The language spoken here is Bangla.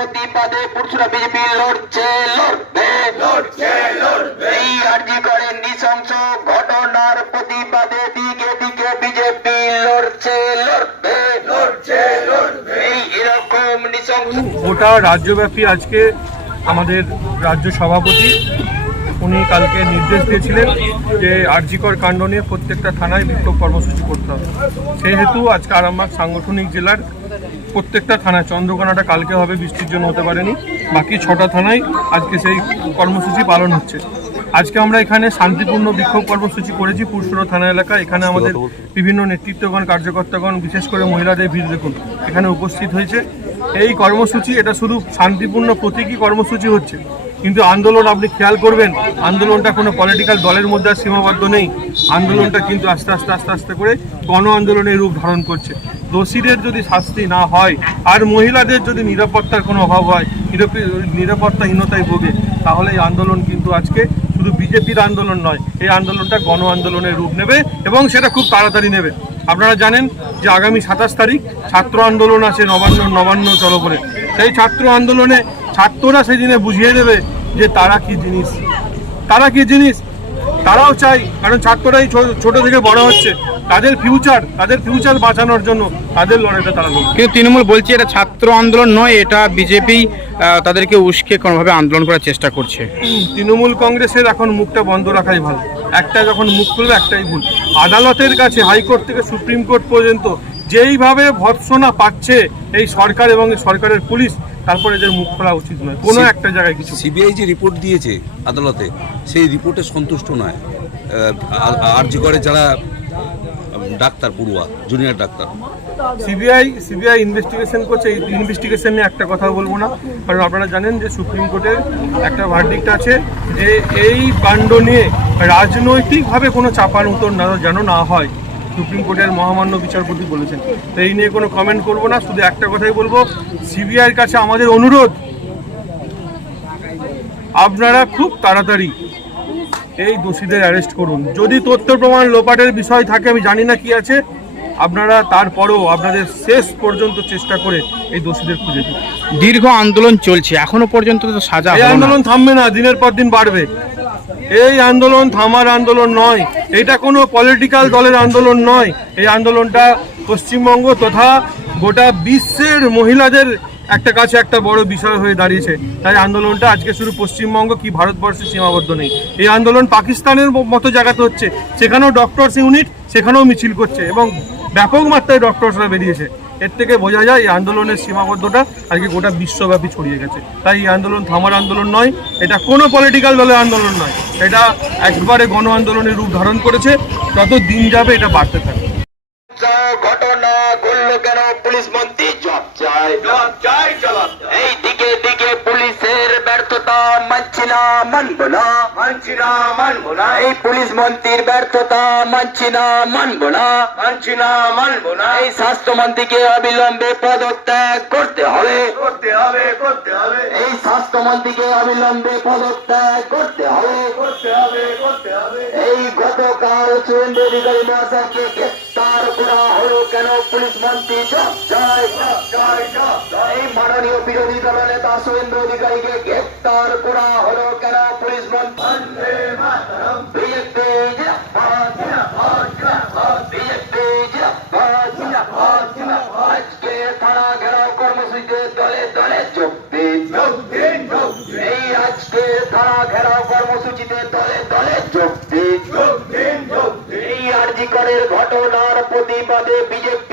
প্রতিবাদে পুরুষরা বিজেপি লড়ছে লড়বে। লড়ছে লড়বে। এই আর্জি করে নৃশংস ঘটনার প্রতিবাদে দিকে দিকে বিজেপি লড়ছে লড়বে। লড়ছে লড়বে। এই এরকম নৃশংস গোটা রাজ্যব্যাপী আজকে আমাদের রাজ্য সভাপতি উনি কালকে নির্দেশ দিয়েছিলেন যে আরজিকর কাণ্ড নিয়ে প্রত্যেকটা থানায় বিক্ষোভ কর্মসূচি করতে হবে। সেহেতু আজকে আরামবাগ সাংগঠনিক জেলার প্রত্যেকটা থানায়। চন্দ্রকোনাটা কালকে হবে বৃষ্টির জন্য হতে পারেনি। বাকি ছটা থানায় আজকে সেই কর্মসূচি পালন হচ্ছে। আজকে আমরা এখানে শান্তিপূর্ণ বিক্ষোভ কর্মসূচি করেছি পুরসুরা থানা এলাকা। এখানে আমাদের বিভিন্ন নেতৃত্বগণ কার্যকর্তাগণ বিশেষ করে মহিলাদের ভিড় দেখুন এখানে উপস্থিত হয়েছে। এই কর্মসূচি এটা শুধু শান্তিপূর্ণ প্রতীকী কর্মসূচি হচ্ছে। কিন্তু আন্দোলন আপনি খেয়াল করবেন, আন্দোলনটা কোনো পলিটিক্যাল দলের মধ্যে আর সীমাবদ্ধ নেই। আন্দোলনটা কিন্তু আস্তে আস্তে আস্তে আস্তে করে গণ আন্দোলনের রূপ ধারণ করছে। দোষীদের যদি শাস্তি না হয় আর মহিলাদের যদি নিরাপত্তার কোনো অভাব হয়, নিরাপ- নিরাপত্তাহীনতায় ভোগে, তাহলে এই আন্দোলন কিন্তু আজকে শুধু বিজেপির আন্দোলন নয়, এই আন্দোলনটা গণ আন্দোলনের রূপ নেবে এবং সেটা খুব তাড়াতাড়ি নেবে। আপনারা জানেন যে আগামী সাতাশ তারিখ ছাত্র আন্দোলন আছে নবান্ন নবান্ন চলো করে সেই ছাত্র আন্দোলনে ছাত্ররা সেদিনে বুঝিয়ে দেবে যে তারা কি জিনিস। তারা কি জিনিস? তারাও চাই কারণ ছাত্ররাই ছোট থেকে বড় হচ্ছে। তাদের ফিউচার তাদের ফিউচার বাঁচানোর জন্য তাদের লড়াইটা তারা কিন্তু তৃণমূল বলছে এটা ছাত্র আন্দোলন নয় এটা বিজেপি তাদেরকে উস্কে কোনোভাবে আন্দোলন করার চেষ্টা করছে। তৃণমূল কংগ্রেসের এখন মুখটা বন্ধ রাখাই ভালো। একটা যখন মুখ খুলবে একটাই ভুল। আদালতের কাছে হাইকোর্ট থেকে সুপ্রিম কোর্ট পর্যন্ত যেইভাবে ভৎসনা পাচ্ছে এই সরকার এবং সরকারের পুলিশ তারপরে এদের মুখ খোলা উচিত নয়। কোনো একটা জায়গায় কিছু সিবিআই যে রিপোর্ট দিয়েছে আদালতে সেই রিপোর্টে সন্তুষ্ট নয়। আর্জি করে যারা ডাক্তার পড়ুয়া junior doctor. CBI CBI investigation করছে। এই ইনভেস্টিগেশন নিয়ে একটা কথা বলব না। কারণ আপনারা জানেন যে সুপ্রিম কোর্টের একটা ভার্ডিক্ট আছে যে এই কাণ্ড নিয়ে রাজনৈতিকভাবে কোনো চাপার উত্তর না যেন না হয়। সুপ্রিম কোর্টের মহামান্য বিচারপতি বলেছেন। তো এই নিয়ে কোনো কমেন্ট করব না শুধু একটা কথাই বলব সিবিআইয়ের কাছে আমাদের অনুরোধ আপনারা খুব তাড়াতাড়ি এই দোষীদের অ্যারেস্ট করুন। যদি তথ্য প্রমাণ লোপাটের বিষয় থাকে আমি জানি না কি আছে আপনারা তারপরেও আপনাদের শেষ পর্যন্ত চেষ্টা করে এই দোষীদের খুঁজে দিন। দীর্ঘ আন্দোলন চলছে এখনও পর্যন্ত তো সাজা এই আন্দোলন থামবে না দিনের পর দিন বাড়বে। এই আন্দোলন থামার আন্দোলন নয়। এটা কোনো পলিটিক্যাল দলের আন্দোলন নয়। এই আন্দোলনটা পশ্চিমবঙ্গ তথা গোটা বিশ্বের মহিলাদের একটা কাছে একটা বড় বিষয় হয়ে দাঁড়িয়েছে। তাই আন্দোলনটা আজকে শুধু পশ্চিমবঙ্গ কি ভারতবর্ষে সীমাবদ্ধ নেই। এই আন্দোলন পাকিস্তানের মতো জায়গাতে হচ্ছে। সেখানেও ডক্টরস ইউনিট সেখানেও মিছিল করছে এবং ব্যাপক মাত্রায় ডক্টরসরা বেরিয়েছে। এর থেকে বোঝা যায় এই আন্দোলনের সীমাবদ্ধটা আজকে গোটা বিশ্বব্যাপী ছড়িয়ে গেছে। তাই এই আন্দোলন থামার আন্দোলন নয় এটা কোনো পলিটিক্যাল দলের আন্দোলন নয় এটা একবারে গণ আন্দোলনের রূপ ধারণ করেছে যত দিন যাবে এটা বাড়তে থাকবে। ঘটনা করল কেন? পুলিশ মন্ত্রী জব চায়। জব চাই জবাব এই ব্যর্থতা মানছি না মানব না। মানছি না মানবো না। এই পুলিশ মন্ত্রীর ব্যর্থতা মানছি না মানব না। মানছি না মানবো না। এই স্বাস্থ্যমন্ত্রীকে অবিলম্বে পদত্যাগ করতে হবে। করতে হবে করতে হবে। এই স্বাস্থ্যমন্ত্রীকে অবিলম্বে পদত্যাগ করতে হবে। করতে হবে করতে হবে। এই গতকাল সুরেন্দ্র অধিকারী মহাশয়কে গ্রেপ্তার করা হলো কেন পুলিশ মন্ত্রী জব চায় জবাব চাই জবাব চাই এই মাননীয় বিরোধী দল নেতা সুরেন্দ্র অধিকারীকে গ্রেপ্তার করা হলো কেন পুলিশ মন্ত্রী বন্দে মাতরম বিজেপি জিন্দাবাদ জিন্দাবাদ জিন্দাবাদ বিজেপি জিন্দাবাদ জিন্দাবাদ জিন্দাবাদ আজকে থানা ঘেরাও কর্মসূচিতে দলে দলে যোগ দিন যোগ দিন যোগ দিন এই আজকে থানা ঘেরাও কর্মসূচিতে দলে দলে যোগ দিন যোগ দিন যোগ দিন এই আরজি করের ঘটনার প্রতিবাদে বিজেপি লড়ছে লড়বে